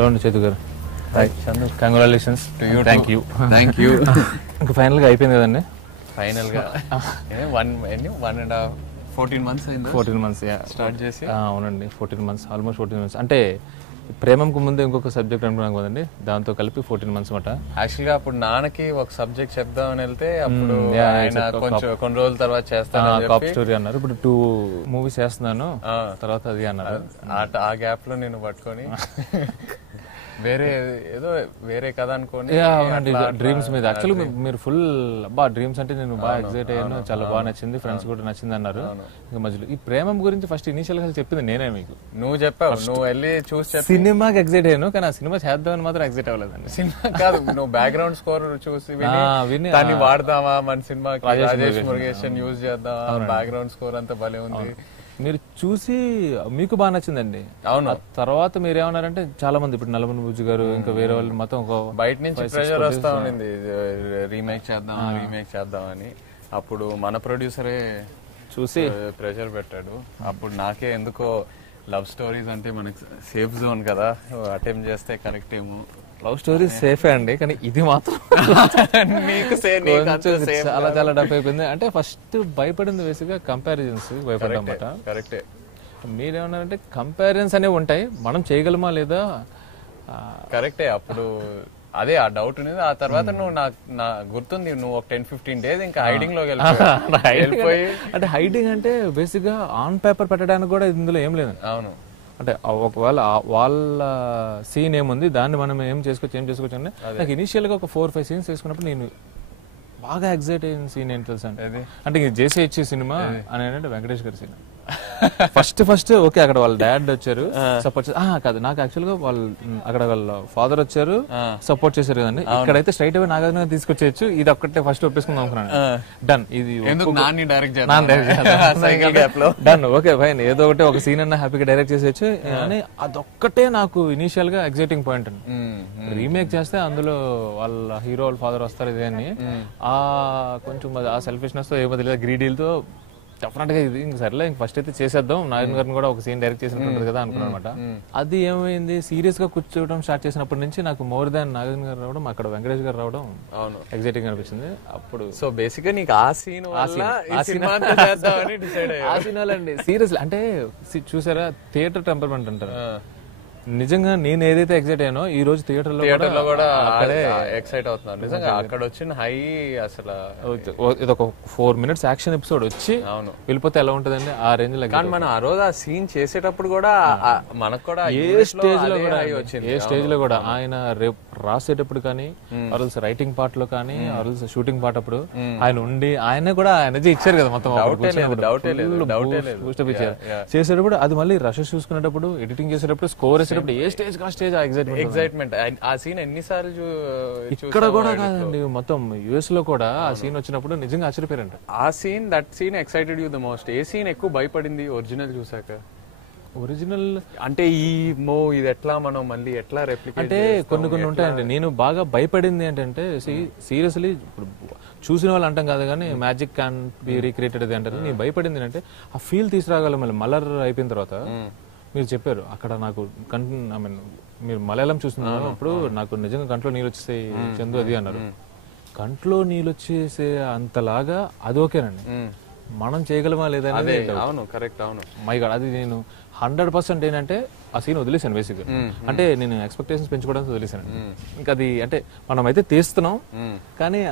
Round చేతు గారు congratulations thank you ఇంకా ఫైనల్ గా అయిపోయింది కదండి ఫైనల్ గా 14 months అయింది 14 months స్టార్ట్ చేసి అవునండి 14 months ఆల్మోస్ట్ 14 months అంటే ప్రేమంకు ముందు ఇంకొక సబ్జెక్ట్ అనుకున్నాం కదండి దాంతో కలిపి 14 months మాట యాక్చువల్ గా అప్పుడు నాన్నకి ఒక సబ్జెక్ట్ చెప్దామని వెళ్తే అప్పుడు ఆయన కొంచెం కొన్ని రోజుల తర్వాత చేస్తాను కాప్ స్టోరీ అన్నారు ఇప్పుడు 2 movies చేస్తున్నాను తర్వాత అది అన్నారు ఆ గ్యాప్ లో నేను పట్టుకొని వేరే కథ అనుకోని డ్రీమ్స్ మీద యాక్చువల్లీ మీరు ఫుల్ డ్రీమ్స్ అంటే నేను బాగా ఎక్సైట్ అయ్యాను చాలా బాగా నచ్చింది ఫ్రెండ్స్ కూడా నచ్చింది అన్నారు ఇంకా మధ్యలో ఈ ప్రేమం గురించి ఫస్ట్ ఇనిషియల్ గా చెప్పింది నేనే మీకు నువ్వు చెప్పావు నువ్వు వెళ్ళి చూసి సినిమాకి ఎక్సైట్ అయ్యాను కానీ ఆ సినిమా చేద్దామని మాత్రం ఎక్సైట్ అవ్వలేదండి సినిమా కాదు నువ్వు బ్యాక్గ్రౌండ్ స్కోర్ చూసి విని దాన్ని వాడదామా మన సినిమాకి రాజేష్ మురుగేషన్ యూజ్ చేద్దామా బ్యాక్గ్రౌండ్ స్కోర్ అంతా భలే ఉంది మీరు చూసి మీకు బాగా నచ్చిందండి అవును తర్వాత మీరు ఏమన్నారంటే చాలా మంది ఇప్పుడు నల్లమని బుజ్జి గారు ఇంకా వేరే వాళ్ళు మొత్తం బయట నుంచి ప్రెషర్ వస్తా ఉండింది రీమేక్ చేద్దాం అని అప్పుడు మన ప్రొడ్యూసరే చూసి ప్రెషర్ పెట్టాడు అప్పుడు నాకే ఎందుకో లవ్ స్టోరీస్ అంటే మనకి సేఫ్ జోన్ కదా అటెంప్ట్ చేస్తే కరెక్ట్ ఏమో లవ్ స్టోరీ సేఫే అండి కానీ ఇది మాత్రం చాలా చాలా డబ్బు అయిపోయింది అంటే ఫస్ట్ భయపడింది బేసిక్ గా కంపారిజన్స్ భయపడ్డామట కరెక్టే మీరేమన్నారంటే కంపారిజన్స్ అనేవి ఉంటాయి మనం చేయగలమా లేదా కరెక్టే అప్పుడు అదే ఆ డౌట్ ఉంది ఆ తర్వాత నువ్వు నా గుర్తుంది నువ్వు ఒక 10-15 days ఇంకా హైడింగ్ లో వెళ్ళిపోయి అంటే హైడింగ్ అంటే బేసిక్ గా ఆన్ పేపర్ పెట్టడానికి కూడా ఇందులో ఏం లేదు అవును అంటే ఒకవేళ వాళ్ళ సీన్ ఏముంది దాన్ని మనం ఏం చేసుకోవచ్చు అంటే నాకు ఇనిషియల్ గా ఒక 4-5 scenes చేసుకున్నప్పుడు నేను బాగా ఎక్సైట్ అయిన సీన్ ఏంటి తెలుసా అంటే ఇది జేసీ ఇచ్చే సినిమా అని అంటే వెంకటేష్ గారి సీన్ ఫస్ట్ ఓకే అక్కడ వాళ్ళ డాడ్ వచ్చారు సపోర్ట్ కాదు నాకు యాక్చువల్ గా వాళ్ళు అక్కడ వాళ్ళ ఫాదర్ వచ్చారు సపోర్ట్ చేశారు కదండి ఇక్కడైతే స్ట్రైట్ అవే నాగార్జున తీసుకొచ్చేయచ్చు ఇది ఒక్కటే ఫస్ట్ ఒప్పేసుకుందాం అనుకున్నాను డన్ ఇది డన్ ఓకే ఫైన్ ఏదో ఒకటి ఒక సీన్ అన్న హ్యాపీగా డైరెక్ట్ చేసేయచ్చు అని అదొక్కటే నాకు ఇనిషియల్ గా ఎగ్జైటింగ్ పాయింట్ అండి రీమేక్ చేస్తే అందులో వాళ్ళ హీరో వాళ్ళ ఫాదర్ వస్తారు ఇదే అని ఆ కొంచెం ఆ సెల్ఫిష్నెస్ తో ఏమో తెలియదు గ్రీడీలతో డెఫినెట్ గా ఇది ఇంక సరేలే ఇంక ఫస్ట్ అయితే చేసేద్దాం నారాయణ గారిని కూడా ఒక సీన్ డైరెక్ట్ చేసినట్టు కదా అనుకున్నాను అనమాట అది ఏమైంది సీరియస్ గా కూర్చోవడం స్టార్ట్ చేసినప్పటి నుంచి నాకు మోర్ దాన్ నాగార్జున గారు రావడం అక్కడ వెంకటేష్ గారు రావడం ఎగ్జైటింగ్ అనిపించింది అప్పుడు సో బేసిక్ గా నీకు ఆ సీన్ అండి సీరియస్లీ అంటే చూసారా థియేటర్ టెంపర్మెంట్ అంటారు నిజంగా నేను ఏదైతే ఎక్సైట్ అయ్యానో ఈ రోజు థియేటర్ లో కూడా ఎక్సైట్ అవుతున్నాను నిజంగా అక్కడ వచ్చిన హై అసలు ఇది ఒక 4 minutes యాక్షన్ ఎపిసోడ్ వచ్చి వెళ్ళిపోతే ఎలా ఉంటదండి ఆ రేంజ్ లో కానీ మనం ఆ రోజు ఆ సీన్ చేసేటప్పుడు కూడా మనకు కూడా ఏ స్టేజ్ లో కూడా ఆయన రేపు రాసేటప్పుడు కానీ అరుల్స్ రైటింగ్ పార్ట్ లో కానీ అరుల్స్ షూటింగ్ పార్ట్ అప్పుడు ఆయన ఉండి ఆయన కూడా ఎనర్జీ ఇచ్చారు కదా మొత్తం చేసేటప్పుడు అది మళ్ళీ రషెస్ చూసుకునేటప్పుడు ఎడిటింగ్ చేసేటప్పుడు స్కోర్ ఏ స్టేజ్ కా స్టేజ్ ఎక్సైట్మెంట్ ఆ సీన్ ఎన్నిసార్లు ఇక్కడ కూడా కాదండి మొత్తం యుఎస్ లో కూడా ఆ సీన్ వచ్చినప్పుడు నిజంగా ఆశ్చర్యపోయారంట that scene excited you the most ఏ సీన్ ఎక్కువ భయపడింది ఒరిజినల్ చూసాక ఒరిజినల్ అంటే ఇది ఎట్లా మనం మళ్ళీ ఎట్లా రెప్లికేట్ అంటే కొన్ని ఉంటాయండి నేను బాగా భయపడింది ఏంటంటే సీరియస్లీ ఇప్పుడు చూసిన వాళ్ళు అంటాం కాదు కానీ మ్యాజిక్ క్యాన్ బి రీక్రియేటెడ్ అది అంటారు నేను భయపడింది అంటే ఆ ఫీల్ తీసుకురాగలం మళ్ళీ మలర్ అయిపోయిన తర్వాత మీరు చెప్పారు అక్కడ నాకు ఐ మీన్ మీరు మలయాళం చూస్తున్నారు అప్పుడు నాకు నిజంగా కంట్లో నీళ్ళు వచ్చేసాయి చందు అది అన్నారు కంట్లో నీళ్ళు వచ్చేసే అంతలాగా అది ఓకేనండి మనం చేయగలమా లేదనేది అవును కరెక్ట్ అవును మై గాడ్ అది నేను 100% ఏంటంటే ఆ సీన్ వదిలేసాను బేసిక్ అంటే నేను ఎక్స్పెక్టేషన్స్ పెంచుకోవడానికి వదిలేసాను ఇంకా అది అంటే మనం అయితే తీస్తున్నాం కానీ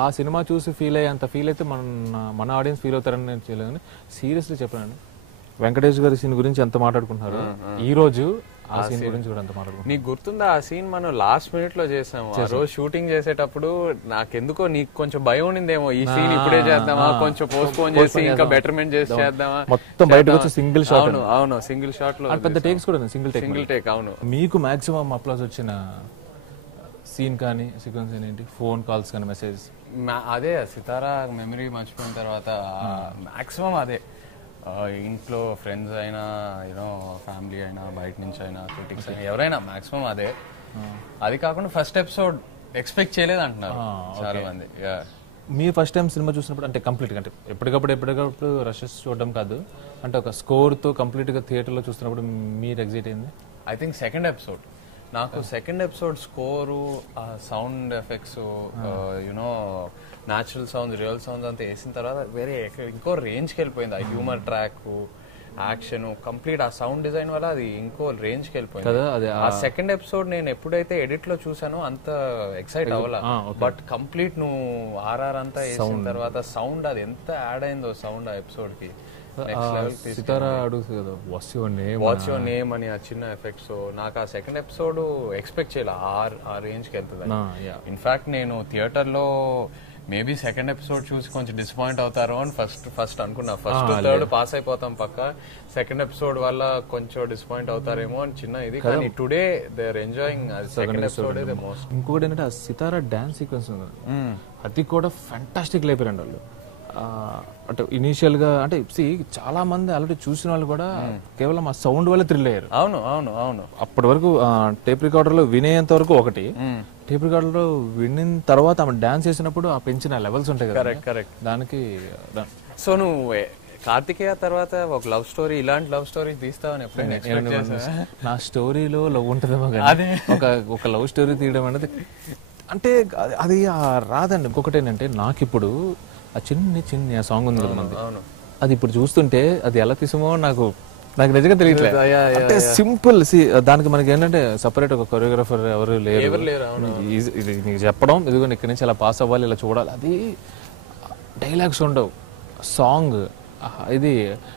ఆ సినిమా చూసి ఫీల్ అయ్యేంత ఫీల్ అయితే మన ఆడియన్స్ ఫీల్ అవుతారని నేను చేయలేదని సీరియస్లీ చెప్పాను వెంకటేష్ గారి సీన్ గురించి ఎంత మాట్లాడుకుంటున్నారు ఈ రోజు ఆ సీన్ గురించి కూడా ఎంత మాట్లాడుకుంటున్నారు నీకు గుర్తుందా ఆ సీన్ మనం లాస్ట్ మినిట్ లో చేసాము ఆ రోజు షూటింగ్ చేసేటప్పుడు నాకెందుకో నీకు కొంచెం భయం ఉండిందేమో ఈ సీన్ ఇప్పుడే చేద్దామా కొంచెం పోస్ట్ పోన్ చేసి ఇంకా బెటర్మెంట్ చేసి చేద్దామా మొత్తం బయటకు వచ్చి సింగిల్ షాట్ అవును సింగిల్ షాట్ లో పెద్ద టేక్స్ కూడా సింగిల్ టేక్ అవును మీకు మాక్సిమం అప్లాస్ వచ్చిన సీన్ కానీ సీక్వెన్స్ ఏంటి ఫోన్ కాల్స్ కానీ మెసేజ్ అదే సితారా మెమరీ మర్చిపోయిన తర్వాత మాక్సిమం అదే ఇంట్లో ఫ్రెండ్స్ అయినా యూనో ఫ్యామిలీ అయినా బయట నుంచి అయినా క్రిటిక్స్ అయినా ఎవరైనా మాక్సిమం అదే అది కాకుండా ఫస్ట్ ఎపిసోడ్ ఎక్స్పెక్ట్ చేయలేదు అంటున్నారు చాలా మంది మీరు ఫస్ట్ టైం సినిమా చూసినప్పుడు అంటే కంప్లీట్గా అంటే ఎప్పటికప్పుడు రషెస్ చూడడం కాదు అంటే ఒక స్కోర్తో కంప్లీట్గా థియేటర్లో చూస్తున్నప్పుడు మీరు ఎగ్జైట్ అయింది ఐ థింక్ సెకండ్ ఎపిసోడ్. నాకు second episode score, sound effects, you know natural sounds, real sounds అంతా వేసిన తర్వాత వేరే ఇంకో రేంజ్కి వెళ్ళిపోయింది. ఆ హ్యూమర్ ట్రాక్, యాక్షన్, కంప్లీట్ ఆ సౌండ్ డిజైన్ వల్ల అది ఇంకో రేంజ్కి వెళ్ళిపోయింది. ఆ సెకండ్ ఎపిసోడ్ నేను ఎప్పుడైతే ఎడిట్ లో చూసానో అంత ఎక్సైట్ అవ్వాల, బట్ కంప్లీట్ నువ్వు ఆర్ఆర్ అంతా వేసిన తర్వాత సౌండ్ అది ఎంత యాడ్ అయిందో సౌండ్ ఆ ఎపిసోడ్ కి. సితారా అడుగుతుంది కదా వాట్స్ యువర్ నేమ్ అని ఆ చిన్న ఎఫెక్ట్స్. నాకు ఆ సెకండ్ ఎపిసోడ్ ఎక్స్పెక్ట్ చేయాలి ఆ రేంజ్ కి వెళ్తుంది. ఇన్ఫాక్ట్ నేను థియేటర్ లో మేబీ సెకండ్ ఎపిసోడ్ చూసి కొంచెం డిసప్పాయింట్ అవుతారు అని ఫస్ట్ అనుకున్నా. ఫస్ట్ థర్డ్ పాస్ అయిపోతాం పక్క, సెకండ్ ఎపిసోడ్ వల్ల కొంచెం డిసప్పాయింట్ అవుతారేమో అని చిన్న ఇది. కానీ today they are enjoying second episode the most. ఇంకొకటి ఏంటంటే ఆ సితారా డాన్స్ సీక్వెన్స్ ఉంది, అది కూడా ఫ్యాంటాస్టిక్ లేపారండి వాళ్ళు. అంటే ఇనీషియల్ గా అంటే చాలా మంది ఆల్రెడీ చూసిన వాళ్ళు కూడా కేవలం ఆ సౌండ్ వల్ల థ్రిల్ అయ్యారు. అవును అవును అవును. అప్పటి వరకు టేప్ రికార్డర్ లో వినేంత వరకు ఒకటి, టేప్ రికార్డర్ లో వినిన తర్వాత ఆమె డాన్స్ చేసినప్పుడు ఆ పెంచిన లెవెల్స్ ఉంటాయి కదా, కరెక్ట్ దానికి. సో నువ్వు కార్తికేయ తర్వాత ఒక లవ్ స్టోరీ, ఇలాంటి లవ్ స్టోరీ తీస్తావని ఎప్పుడైనా? నా స్టోరీలో లవ్ ఉంటుందేమో కానీ ఒక లవ్ స్టోరీ తీయడం అనేది అంటే అది రాదండి. ఇంకొకటి ఏంటంటే నాకు ఇప్పుడు ఆ చిన్ని ఆ సాంగ్ ఉంది కదా మంది, అది ఇప్పుడు చూస్తుంటే అది ఎలా తీసామో నాకు నిజంగా తెలియట్లేదు. అంటే సింపుల్ దానికి మనకి ఏంటంటే సపరేట్ ఒక కొరియోగ్రాఫర్ ఎవరు లేరు. ఇది నీకు చెప్పడం, ఇదిగో ఇక్కడి నుంచి ఇలా పాస్ అవ్వాలి, ఇలా చూడాలి, అది డైలాగ్స్ ఉండవు, సాంగ్ ఇది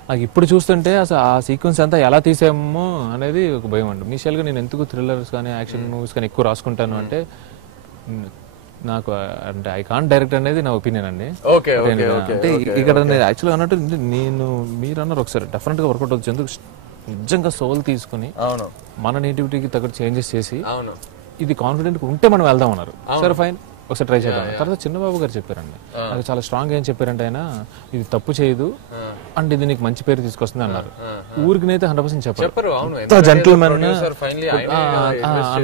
నాకు ఇప్పుడు చూస్తుంటే అసలు ఆ సీక్వెన్స్ అంతా ఎలా తీసామో అనేది ఒక భయం అండి. ఇనిషియల్గా నేను ఎందుకు థ్రిల్లర్స్ కానీ యాక్షన్ మూవీస్ కానీ ఎక్కువ రాసుకుంటాను అంటే నాకు అంటే ఐ కాంట్ డైరెక్ట్ అనేది నా ఒపీనియన్ అండి. అంటే ఇక్కడ నేను యాక్చువల్గా అన్నట్టు మీరు అన్నారు ఒకసారి డెఫినెట్ గా వర్కౌట్ అవుతుంది. ఎందుకు నిజంగా సోల్ తీసుకుని మన నేటివిటీకి తగ్గట్టు చేంజెస్ చేసి ఇది కాన్ఫిడెంట్ ఉంటే మనం వెళ్దాం అన్నారు. సరే ఫైన్, ఒకసారి ట్రై చేద్దాం. తర్వాత చిన్నబాబు గారు చెప్పారండి, నాకు చాలా స్ట్రాంగ్ ఏం చెప్పారంటే ఆయన, ఇది తప్పు చేయదు అండ్ ఇది నీకు మంచి పేరు తీసుకొస్తుంది అన్నారు. ఊరికినైతే 100% చెప్పారు, జెంటిల్మెన్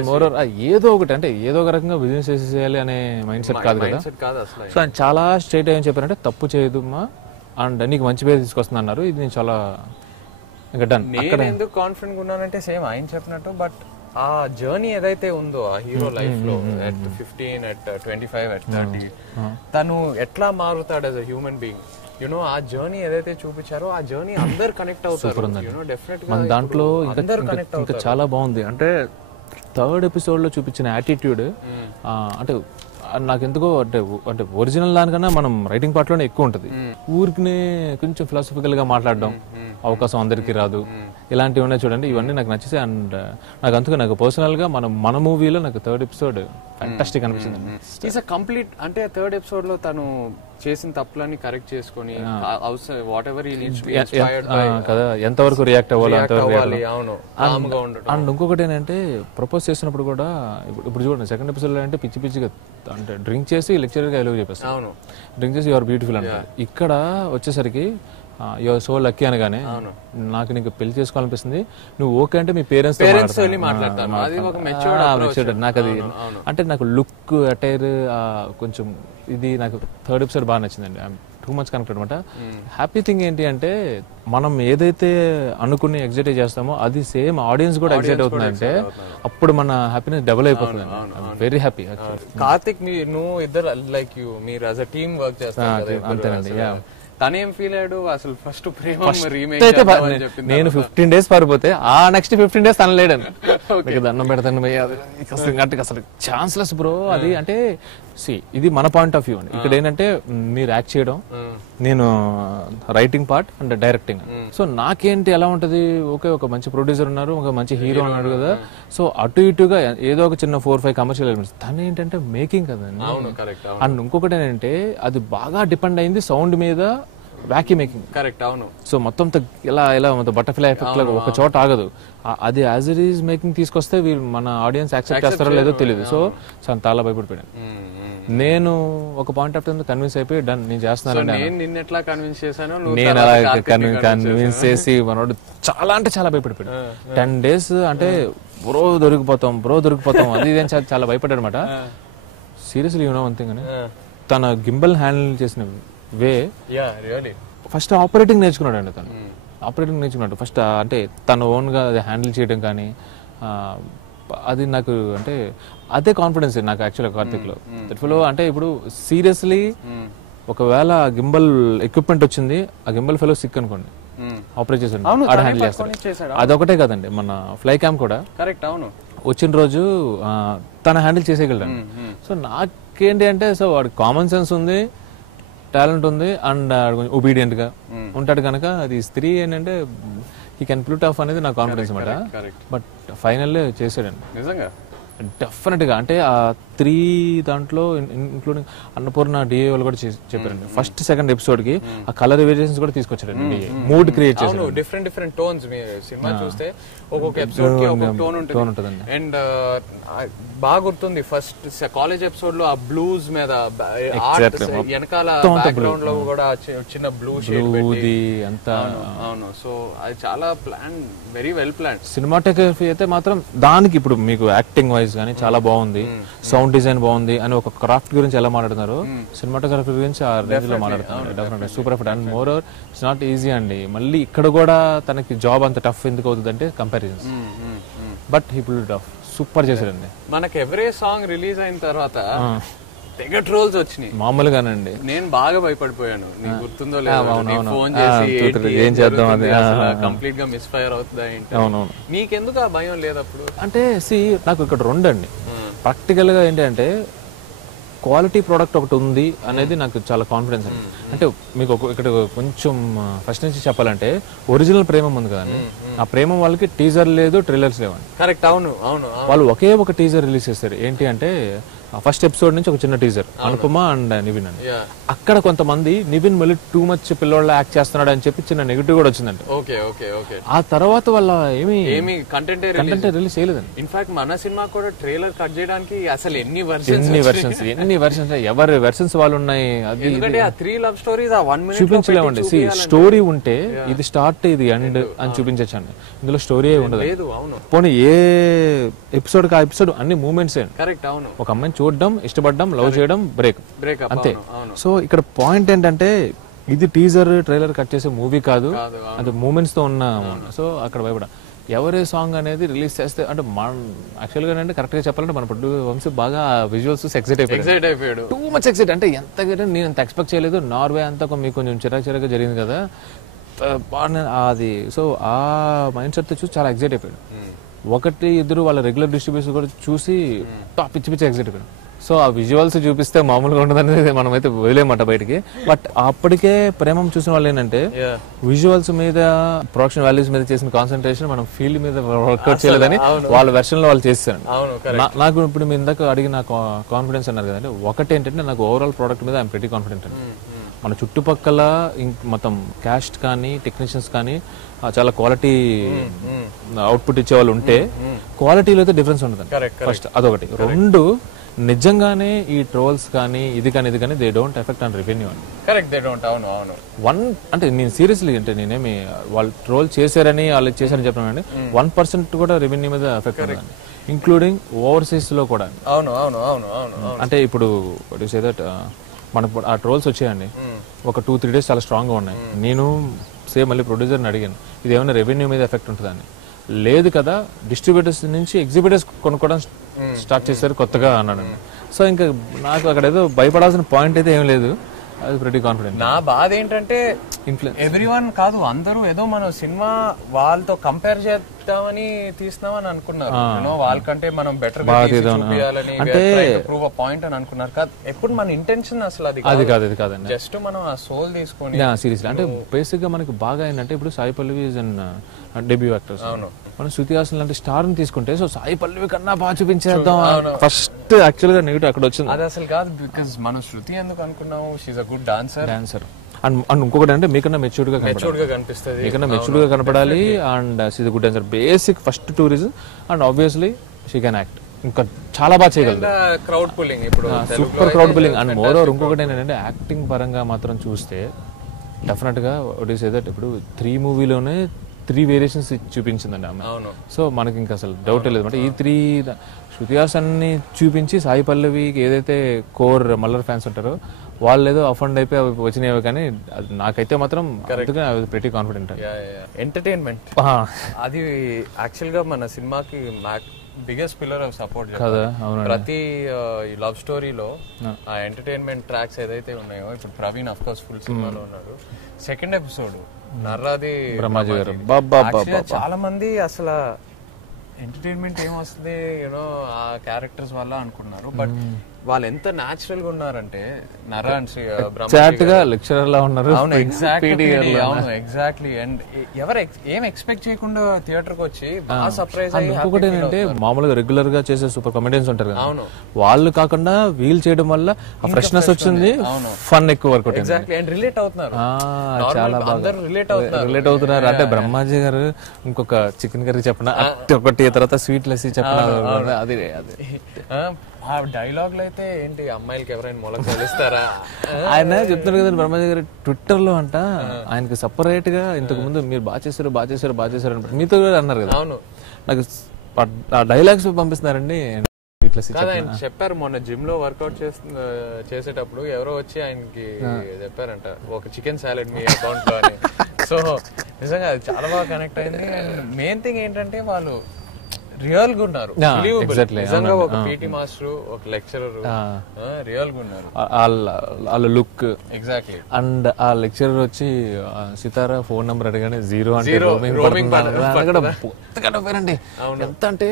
మోరర్ ఏదో ఒకటి, అంటే ఏదో ఒక రకంగా బిజినెస్ చేసేయాలి అనే మైండ్ సెట్ కాదు కదా. సో ఆయన చాలా స్ట్రైట్ ఏం చెప్పారంటే తప్పు చేయదుమ్మా అండ్ నీకు మంచి పేరు తీసుకొస్తుంది అన్నారు. ఇది నేను చాలా ఇంకా డన్. నేను ఎందుకు కాన్ఫిడెంట్ ఉన్నానంటే సేమ్ ఆయన చెప్పినట్టు, బట్ ఆ జర్నీ ఏదైతే ఉందో ఆ హీరో లైఫ్ లో at 15, at 25, at 30 తను ఎట్లా మారుతాడు as a human being, you know ఆ జర్నీ ఏదైతే చూపించారో ఆ జర్నీ అందరు కనెక్ట్ అవుతారు. మన దాంట్లో ఇంకా చాలా బాగుంది. అంటే థర్డ్ ఎపిసోడ్ లో చూపించిన యాటిట్యూడ్ అంటే నాకు ఎందుకో అంటే ఒరిజినల్ దానికన్నా మనం రైటింగ్ పార్ట్ లోనే ఎక్కువ ఉంటుంది. ఊరికి కొంచెం ఫిలాసఫికల్ గా మాట్లాడడం, అవకాశం అందరికీ రాదు, ఇలాంటివి ఉన్నాయి చూడండి, ఇవన్నీ నాకు నచ్చేసి. అండ్ నాకు అందుకు నాకు పర్సనల్ గా మన మూవీలో నాకు థర్డ్ ఎపిసోడ్ ఫ్యాంటాస్టిక్ అనిపించింది. ఈస్ అ కంప్లీట్, అంటే థర్డ్ ఎపిసోడ్ లో తను చేసిన తప్పులన్నీ కరెక్ట్ చేసుకొని what ever he needs to be inspired by కదా, ఎంతవరకు రియాక్ట్ అవ్వాలి, అవును. అండ్ ఇంకొకటి ఏంటంటే ప్రపోజ్ చేసినప్పుడు కూడా ఇప్పుడు చూడండి సెకండ్ ఎపిసోడ్ లో అంటే పిచ్చి పిచ్చిగా అంటే డ్రింక్ చేసి లెక్చరర్ గా ఎలుగు చెప్పేస్తాను, డ్రింక్ చేసి యువర్ బ్యూటిఫుల్ అంటారు. ఇక్కడ వచ్చేసరికి యువర్ సో లక్కీ అనగానే నాకు నీకు పెళ్లి చేసుకోవాలనిపిస్తుంది, నువ్వు ఓకే అంటే మీ పేరెంట్స్ నాకు అది అంటే నాకు లుక్ అటైర్ కొంచెం ఇది నాకు థర్డ్ ఎపిసోడ్ బాగా నచ్చిందండి. టూ మచ్ కనెక్ట్ అనమాట. హ్యాపీ థింగ్ ఏంటి అంటే మనం ఏదైతే అనుకుని ఎగ్జైట్ చేస్తామో అది సేమ్ ఆడియన్స్ కూడా ఎగ్జైట్ అవుతుందంటే అప్పుడు మన హ్యాపీనెస్ డబుల్ అయిపోతుంది. Very happy. కార్తిక్ నువ్వు ఇద్దరు లైక్ యూ మీరు యాజ్ అ టీమ్ వర్క్ చేస్తారు అంతేనండి. తనేం ఫీల్ అయ్యాడు అసలు? ఫస్ట్ ప్రేమ రీమేక్ నేను 15 days పారిపోతే ఆ నెక్స్ట్ 15 days తన లేడని దండం పెడతాను అసలు ఛాన్స్లెస్ బ్రో అది. అంటే ఇది మన పాయింట్ ఆఫ్ వ్యూ అండి. ఇక్కడ ఏంటంటే మీరు యాక్ట్ చేయడం, నేను writing part and directing. So నాకేంటి ఎలా ఉంటది, ఓకే ఒక మంచి ప్రొడ్యూసర్ ఉన్నారు, ఒక మంచి హీరో ఉన్నాడు కదా, సో అటు ఇటుగా ఏదో ఒక చిన్న 4-5 కమర్షియల్ ఎలిమెంట్స్. తను ఏంటంటే మేకింగ్ కదండి. అండ్ ఇంకొకటి ఏంటంటే అది బాగా డిపెండ్ అయింది సౌండ్ మీద, వ్యాక్యూమ్ మేకింగ్. కరెక్ట్, అవును. సో మొత్తం ఇలా మొత్తం బటర్ఫ్లై ఎఫెక్ట్ లాగా ఒక చోట ఆగదు. అది యాజ్ ఇట్ ఈస్ మేకింగ్ తీసుకొస్తే వీళ్ళు మన ఆడియన్స్ యాక్సెప్ట్ చేస్తారో లేదో తెలియదు. సో చాలా భయపడిపోయాను నేను. ఒక పాయింట్ ఆఫ్ టైం కన్విన్స్ అయిపోయి డన్ నేను చేస్తున్నాను. నేను అలా కన్విన్స్ చేసి మనోడు చాలా అంటే చాలా భయపడిపోయాడు. 10 days అంటే బ్రో దొరికిపోతాం అది ఇది అని చాలా భయపడ్డాడు అనమాట. Seriously you know one thing అని, తన గింబల్ హ్యాండిల్ చేసిన వే ఫస్ట్ ఆపరేటింగ్ నేర్చుకున్నాడు అండి. తను ఆపరేటింగ్ నేర్చుకున్నాడు ఫస్ట్. అంటే తన ఓన్ గా హ్యాండిల్ చేయడం కానీ అది నాకు అంటే అదే కాన్ఫిడెన్స్ నాకు యాక్చువల్గా కార్తిక్లో. దట్ఫుల్ అంటే ఇప్పుడు సీరియస్లీ ఒకవేళ గింబల్ ఎక్విప్మెంట్ వచ్చింది, ఆ గింబల్ ఫెలో సిక్ అనుకోండి, ఆపరేట్ చేసాడు, ఆడ హ్యాండిల్ చేస్తాడు. అదొకటే కదండి, మన ఫ్లై క్యామ్ కూడా కరెక్ట్. అవును, వచ్చిన రోజు తన హ్యాండిల్ చేసేయగలడు. సో నాకేంటి అంటే, సో వాడు కామన్ సెన్స్ ఉంది, టాలెంట్ ఉంది, అండ్ కొంచెం ఒబీడియంట్ గా ఉంటాడు కనుక అది స్త్రీ ఏంటంటే he can pull it off అనేది నా కాన్ఫిడెన్స్ అనమాట. బట్ ఫైనల్ చేసాడండి నిజంగా డెఫినెట్ గా. అంటే ఆ 3 దాంట్లో ఇంక్లూడింగ్ అన్నపూర్ణ డిఏ వాళ్ళు కూడా చెప్పారండి. ఫస్ట్ సెకండ్ ఎపిసోడ్ కి ఆ కలర్ వేరియేషన్స్ కూడా తీసుకొచ్చారండి, మూడ్ క్రియేట్ చేశారు. డిఫరెంట్ టోన్స్ సినిమా చూస్తే ఒక్కొక్క ఎపిసోడ్ కి ఒక్కొక్క టోన్ ఉంటుంది. అండ్ బాగా గుర్తుంది ఫస్ట్ కాలేజ్ ఎపిసోడ్ లో ఆ బ్లూస్ మీద వెనకాల బ్యాక్గ్రౌండ్ లో కూడా చిన్న బ్లూ షేడ్ పెట్టి అంతా. అవును, సో అది చాలా plan, very well plan. Cinematography అయితే మాత్రం దానికి ఇప్పుడు మీకు యాక్టింగ్ వైజ్ కానీ చాలా బాగుంది, సౌండ్ డిజైన్ బాగుంది అని ఒక క్రాఫ్ట్ గురించి ఎలా మాట్లాడుతున్నారు, సినిమాటోగ్రఫీ గురించి ఆ రేంజ్ లో మాట్లాడుతున్నారు. Definite super effort. And more over it's not easy అండి. మళ్ళీ ఇక్కడ కూడా తనకి జాబ్ అంత టఫ్ ఎందుకు అవుతుంది అంటే comparisons, but he pulled it of. Super చేశారండి. మనకి ఎవరే సాంగ్ రిలీజ్ అయిన తర్వాత తెగ ట్రోల్స్ వచ్చినాయి మామూలుగానండి. నేను బాగా భయపడిపోయాను, నీకు గుర్తుందో లేదో, ఫోన్ చేసి ఏం చేద్దాం అది కంప్లీట్ గా మిస్ ఫైర్ అవుతుందా ఏంటి. అవునవును, నీకెందుకు ఆ భయం లేదు అప్పుడు? అంటే నాకు ఇక్కడ 2 అండి. ప్రాక్టికల్ గా ఏంటంటే క్వాలిటీ ప్రోడక్ట్ ఒకటి ఉంది అనేది నాకు చాలా కాన్ఫిడెన్స్ అండి. అంటే మీకు ఇక్కడ కొంచెం ఫస్ట్ నుంచి చెప్పాలంటే ఒరిజినల్ ప్రేమం ఉంది కదండి, ఆ ప్రేమం వాళ్ళకి టీజర్ లేదు, ట్రైలర్స్ లేవండి. కరెక్ట్. అవును అవును, వాళ్ళు ఒకే ఒక టీజర్ రిలీజ్ చేస్తారు. ఏంటి అంటే ఫస్ట్ ఎపిసోడ్ నుంచి ఒక చిన్న టీజర్, అనుపమ అండ్ నివిన్ అని. అక్కడ కొంతమంది నివిన్ మళ్ళీ టూ మచ్ పిల్లోళ్ళ యాక్ట్ చేస్తున్నాడు అని చెప్పి చిన్న నెగిటివ్ కూడా వచ్చిందండి. ఆ తర్వాత వాళ్ళ ఏమి కంటెంట్ రిలీజ్ చేయలేదండి. ఇన్ఫాక్ట్ మన సినిమా కూడా ట్రైలర్ కట్ చేయడానికి అసలు ఎన్ని వెర్షన్స్ ఎవరి వెర్షన్స్ వాళ్ళు ఉన్నాయి. అది చూపించలేమండి. స్టోరీ ఉంటే ఇది స్టార్ట్ ఇది ఎండ్ అని చూపించండి, ఇందులో స్టోరీ ఉండదు. పోనీ ఏ ఎపిసోడ్ కా ఎపిసోడ్ అన్ని మూమెంట్స్. కరెక్ట్. అవును, ఒక అమ్మాయిని చూడడం, ఇష్టపడడం, లవ్ చేయడం, బ్రేక్ అంతే. సో ఇక్కడ పాయింట్ ఏంటంటే ఇది టీజర్ ట్రైలర్ కట్ చేసే మూవీ కాదు, అది మూమెంట్స్ తో ఉన్న. సో అక్కడ భయపడ ఎవరే సాంగ్ అనేది రిలీజ్ చేస్తే అంటే మన యాక్చువల్ గా అంటే కరెక్ట్ గా చెప్పాలంటే మన ప్రొడ్యూసర్ వంశీ బాగా విజువల్స్ ఎక్సైట్ అయిపోయాడు. టూ మచ్ ఎక్సైట్ అంటే ఎంత నేను అంత ఎక్స్పెక్ట్ చేయలేదు. నార్వే అంతా మీకు కొంచెం చిరాగా జరిగింది కదా అది. సో ఆ మైండ్ సెట్ చూసి చాలా ఎక్సైట్ అయిపోయాడు. 1-2 వాళ్ళ రెగ్యులర్ డిస్ట్రిబ్యూషన్ కూడా చూసి పిచ్చి ఎక్సైట్ అయిపోయాడు. సో ఆ విజువల్స్ చూపిస్తే మామూలుగా ఉండదనేది మనమైతే వదిలేమాట బయటికి. బట్ అప్పటికే ప్రేమం చూసిన వాళ్ళు ఏంటంటే విజువల్స్ మీద, ప్రొడక్షన్ వాల్యూస్ మీద చేసిన కాన్సన్ట్రేషన్ మనం ఫీల్డ్ మీద వర్కౌట్ చేయలేదని వాళ్ళ వెర్షన్ లో వాళ్ళు చేస్తారు. నాకు ఇప్పుడు మీ ఇందాక అడిగిన కాన్ఫిడెన్స్ అన్నారు కదండి, ఒకటి ఏంటంటే నాకు ఓవరాల్ ప్రోడక్ట్ మీద ఐఎమ్ ప్రెటీ కాన్ఫిడెంట్ అండి. మన చుట్టుపక్కల మొత్తం క్యాస్ట్ కానీ టెక్నీషియన్స్ కానీ చాలా క్వాలిటీ అవుట్పుట్ ఇచ్చే వాళ్ళు ఉంటే క్వాలిటీలో అయితే డిఫరెన్స్ ఉంటుంది ఫస్ట్, అదొకటి. 2 నిజంగానే ఈ ట్రోల్స్ కానీ ఇది కానీ they don't effect on revenue అని. Correct, they don't. అవును అవును. 1 అంటే నేను సీరియస్లీ అంటే నేనేమి వాళ్ళు ట్రోల్ చేశారని వాళ్ళు చేశారని చెప్పానండి, 1% కూడా రెవెన్యూ మీద ఎఫెక్ట్ ఉందండి, ఇంక్లూడింగ్ ఓవర్సీస్ లో కూడా. అవును అవును అవును అవును. అంటే ఇప్పుడు మనకు ఆ ట్రోల్స్ వచ్చాయండి, ఒక 2-3 డేస్ చాలా స్ట్రాంగ్ గా ఉన్నాయి. నేను సేమ్ మళ్ళీ ప్రొడ్యూసర్ని అడిగాను, ఇది ఏమైనా రెవెన్యూ మీద ఎఫెక్ట్ ఉంటుందని. లేదు కదా, డిస్ట్రిబ్యూటర్స్ నుంచి ఎగ్జిబిటర్స్ కొనుక్కోవడం స్టార్ట్ చేశారు కొత్తగా అన్నాడు. సో ఇంకా నాకు అక్కడ ఏదో భయపడాల్సిన పాయింట్ అయితే ఏం లేదు, అది ప్రెటీ కాన్ఫిడెంట్. నా బాధ ఏంటంటే ఎవ్రీవన్ కాదు, అందరూ ఏదో మనం సినిమా వాళ్ళతో కంపేర్ చేద్దామని తీస్తున్నామని అనుకున్నారు. వాళ్ళకంటే మనం బెటర్ చూపించాలని ప్రూవ్ అ పాయింట్ అని అనుకున్నారు. కాదు, ఎప్పుడు మన ఇంటెన్షన్ అసలు అది కాదండి. జస్ట్ మనం ఆ సోల్ తీసుకొని సీరియస్లీ అంటే బేసిక్ గా మనకి బాగా ఏంటంటే ఇప్పుడు Sai Pallavi is and debut actors. మనం శృతి హాసన్ లాంటి స్టార్ ని తీసుకుంటే సో సాయి పల్లవి కన్నా బాగా చూపించేద్దాం ఫస్ట్ యాక్చువల్ గా నెగిటివ్ అక్కడ వచ్చింది. అది అసలు కాదు, బికాజ్ మనం శృతి ఎందుకు అనుకున్నాము, she is a good dancer. And ఇంకొకటి అంటే మీకన్నా మెచ్యూర్డ్ గా కనిపిస్తుంది, మీకన్నా మెచ్యూర్డ్ గా కనపడాలి, and she is a good dancer. Basic first 2 reasons. And obviously she can act, ఇంకా చాలా బాగా చేయగలదు. క్రౌడ్ పుల్లింగ్, ఇప్పుడు super crowd pulling. And more over ఇంకొకటి ఏంటంటే యాక్టింగ్ పరంగా మాత్రం చూస్తే డెఫినెట్ గా ఇప్పుడు 3 మూవీలోనే 3 వేరియేషన్స్ చూపించిందండి ఆమె. సో మనకి ఇంకా అసలు డౌట్ లేదు అంటే ఈ 3 శృతి హాసన్ని చూపించి సాయి పల్లవికి ఏదైతే కోర్ మల్లర్ ఫ్యాన్స్ ఉంటారో వాళ్ళు ఏదో అఫండ్ అయిపోయి వచ్చినాయి, కానీ నాకైతే మాత్రం ప్రెటీ కాన్ఫిడెంట్. ఎంటర్టైన్మెంట్ అది యాక్చువల్ గా మన సినిమాకి బిగ్గెస్ట్ పిల్లర్ ఆఫ్ సపోర్ట్ కదా. ప్రతి లవ్ స్టోరీలో ఆ ఎంటర్టైన్మెంట్ ట్రాక్స్ ఏదైతే ఉన్నాయో, ఇప్పుడు ప్రవీణ్ అఫ్ కోర్స్ ఫుల్ సినిమాలో ఉన్నారు. సెకండ్ ఎపిసోడ్ నర్రాది బ్రహ్మాజీ గారు చాలా మంది అసలు ఎంటర్టైన్మెంట్ ఏం వస్తుంది యూనో ఆ క్యారెక్టర్స్ వల్ల అనుకున్నారు. బట్ వాళ్ళు ఎంత న్యాచురల్ గా ఉన్నారంటే నర్రా లెక్చరర్ లా ఉన్నారు. అవును ఎగ్జాక్ట్లీ. అండ్ ఎవరు ఏం ఎక్స్పెక్ట్ చేయకుండా థియేటర్ కి వచ్చి బాగా సర్ప్రైజ్ అయ్యి. ఇంకొకటి ఏంటంటే మామూలుగా రెగ్యులర్ గా చేసే సూపర్ కామెడియన్స్ ఉంటారు కదా, వాళ్ళు కాకుండా వీల్ చేయడం వల్ల ఫ్రెష్నెస్ వచ్చింది, ఫన్ ఎక్కువ వర్క్ అవుతుంది. ఎగ్జాక్ట్లీ. అండ్ రిలేట్ అవుతున్నారు, చాలా బాగా రిలేట్ అవుతున్నారు. అంటే బ్రహ్మాజీ గారు ఇంకొక చికెన్ కర్రీ చెప్పిన ఒకటి, తర్వాత స్వీట్ లస్సీ చెప్పిన, అది ఆ డైలాగ్ లో అయితే ఏంటి అమ్మాయిలకి ఎవరైనా మొలక తెలుస్తారా ఆయన చెప్తున్నారు కదా బ్రహ్మాజీ గారు ట్విట్టర్ లో అంట. ఆయనకి సపరేట్ గా ఇంతకు ముందు మీరు బాగా చేశారు అని మీతో కూడా అన్నారు కదా. అవును, నాకు ఆ డైలాగ్స్ పంపిస్తున్నారండి. చెప్పారు మొన్న జిమ్ లో వర్కౌట్ చేసేటప్పుడు ఎవరో వచ్చి ఆయనకి చెప్పారంట ఒక చికెన్ సాలెడ్ మీ అకౌంట్ లో అని. సో నిజంగా అది చాలా బాగా కనెక్ట్ అయింది. అండ్ మెయిన్ థింగ్ ఏంటంటే వాళ్ళు రియల్ గా ఉన్నారు. నిజంగా ఒక పీటీ మాస్టర్, ఒక లెక్చరర్ రియల్ గా ఉన్నారు. వాళ్ళ లుక్ ఎగ్జాక్ట్లీ. అండ్ ఆ లెక్చరర్ వచ్చి సితారా ఫోన్ నంబర్ అడగానే 0 అంటే ఎంత అంటే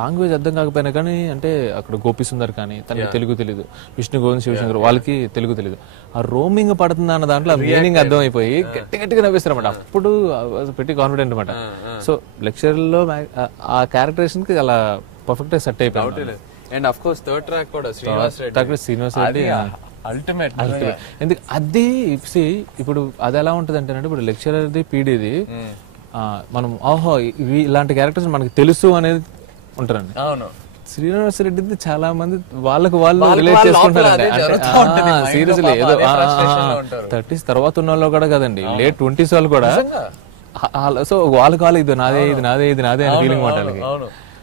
లాంగ్వేజ్ అర్థం కాకపోయినా కానీ, అంటే అక్కడ గోపి సుందర్ కానీ తనకి తెలుగు తెలీదు, విష్ణు గోవింద్ శివశంకర్ వాళ్ళకి తెలుగు తెలీదు. ఆ రోమింగ్ పడుతుంది అన్న దాంట్లో మీనింగ్ అర్థం అయిపోయి గట్టిగా నవ్విస్తారు అనమాట. అప్పుడు పెట్టి కాన్ఫిడెంట్ అనమాట. సో లెక్చర్ లో ఆ క్యారెక్టరేషన్ కి అలా పర్ఫెక్ట్ గా సెట్ అయిపోయింది. And of course third track కూడా శ్రీనివాస్ రెడ్డి అల్టిమేట్. ఎందుకు అది ఇప్పుడు అది ఎలా ఉంటది అంటే, ఇప్పుడు లెక్చరర్ది పీడీది మనం ఓహో ఇలాంటి క్యారెక్టర్స్ మనకి తెలుసు అనేది ఉంటారండి. అవును, శ్రీనివాస్ రెడ్డిది చాలా మంది వాళ్ళకు వాళ్ళు రిలేట్ చేసుకుంటారండి. సీరియస్లీ ఏదో 30s తర్వాత ఉన్న వాళ్ళు కూడా కదండి, లేట్ 20s వాళ్ళు కూడా. సో వాళ్ళకి వాళ్ళు ఇది నాదే అని ఫీలింగ్ మాట్లాడాలి.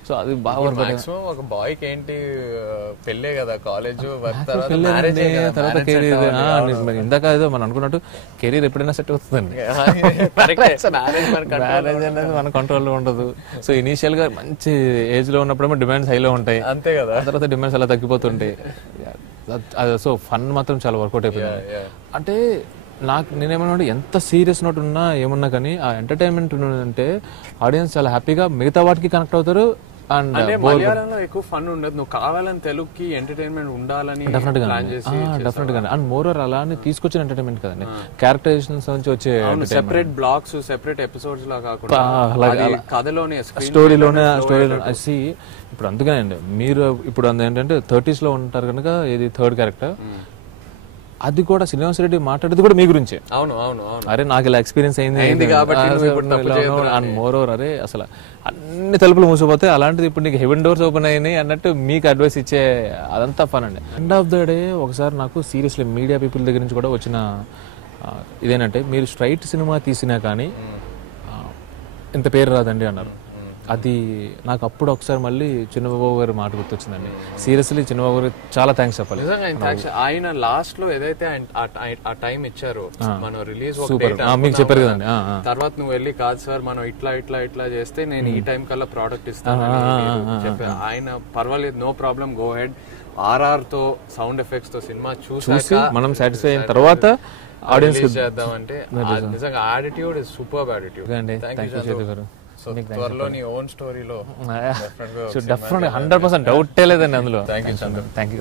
సో అది బాగా ఒక బాయ్ కి ఏంటి పెళ్ళే కదా, కాలేజ్ తర్వాత కెరీర్. ఇందాక ఏదో మనం అనుకున్నట్టు కెరీర్ ఎప్పుడైనా సెట్ అవుతుందండి, మ్యారేజ్ అనేది మన కంట్రోల్లో ఉండదు. సో ఇనీషియల్ గా మంచి ఏజ్ లో ఉన్నప్పుడేమో డిమాండ్స్ హైలో ఉంటాయి, అంతే కదా. తర్వాత డిమాండ్స్ అలా తగ్గిపోతుంటాయి. సో ఫన్ మాత్రం చాలా వర్కౌట్ అయిపోయింది. అంటే నేనేమన్నా ఎంత సీరియస్ నోట్ ఉన్నా ఏమన్నా కానీ ఆ ఎంటర్టైన్మెంట్ అంటే ఆడియన్స్ చాలా హ్యాపీగా మిగతా వాటికి కనెక్ట్ అవుతారు. అండ్ మలయాళంలో ఎక్కువ ఫన్ ఉండదు, నువ్వు కావాలని తెలుగుకి ఎంటర్టైన్మెంట్ ఉండాలని డెఫినెట్ గా. అండ్ మోర్ అలా తీసుకొచ్చిన ఎంటర్టైన్మెంట్ కదండి, క్యారెక్టరైజేషన్స్ నుంచి వచ్చే సెపరేట్ బ్లాక్స్, సెపరేట్ ఎపిసోడ్స్ లా కాకుండా కథలోనే స్టోరీలోనే ఇప్పుడు అందుకనే అండి మీరు ఇప్పుడు ఏంటంటే 30s లో ఉంటారు కనుక ఇది థర్డ్ క్యారెక్టర్, అది కూడా శ్రీనివాస్ రెడ్డి మాట్లాడేది కూడా మీ గురించే. అవును, అరే నాకు ఇలా ఎక్స్పీరియన్స్ అయింది అండ్ మోర్ ఓవర్ అరే అసలు అన్ని తలుపులు మూసిపోతే అలాంటిది ఇప్పుడు నీకు హెవెన్ డోర్స్ ఓపెన్ అయినాయి అన్నట్టు మీకు అడ్వైస్ ఇచ్చే అదంతా ఫన్ అండి. ఎండ్ ఆఫ్ ద డే ఒకసారి నాకు సీరియస్లీ మీడియా పీపుల్ దగ్గర నుంచి కూడా వచ్చిన ఇదేనంటే, మీరు స్ట్రైట్ సినిమా తీసినా కానీ ఇంత పేరు రాదండి అన్నారు. అది నాకు అప్పుడు ఒకసారి మళ్ళీ చిన్నబాబు గారి మాట గుర్తొచ్చిందండి. సీరియస్లీ చిన్నబాబు గారు చాలా థ్యాంక్స్ చెప్పాలి. ఆయన లాస్ట్ లో ఏదైతే ఆ టైం ఇచ్చారో మనం రిలీజ్ మీకు చెప్పారు కదండి, తర్వాత నువ్వు వెళ్ళి కాదు సార్ మనం ఇట్లా చేస్తే నేను ఈ టైం కల్లా ప్రోడక్ట్ ఇస్తాను చెప్పారు ఆయన. పర్వాలేదు, no problem, go ahead. RR తో సౌండ్ ఎఫెక్ట్స్ తో సినిమా చూసి మనం సాటిస్ఫై అయిన తర్వాత ఆడియన్స్ చేద్దామంటే నిజంగా attitude is superb attitude. So త్వరలో నీ ఓన్ స్టోరీలో డెఫినెట్ 100% డౌటే లేదండి అందులో. Thank you. Thank you.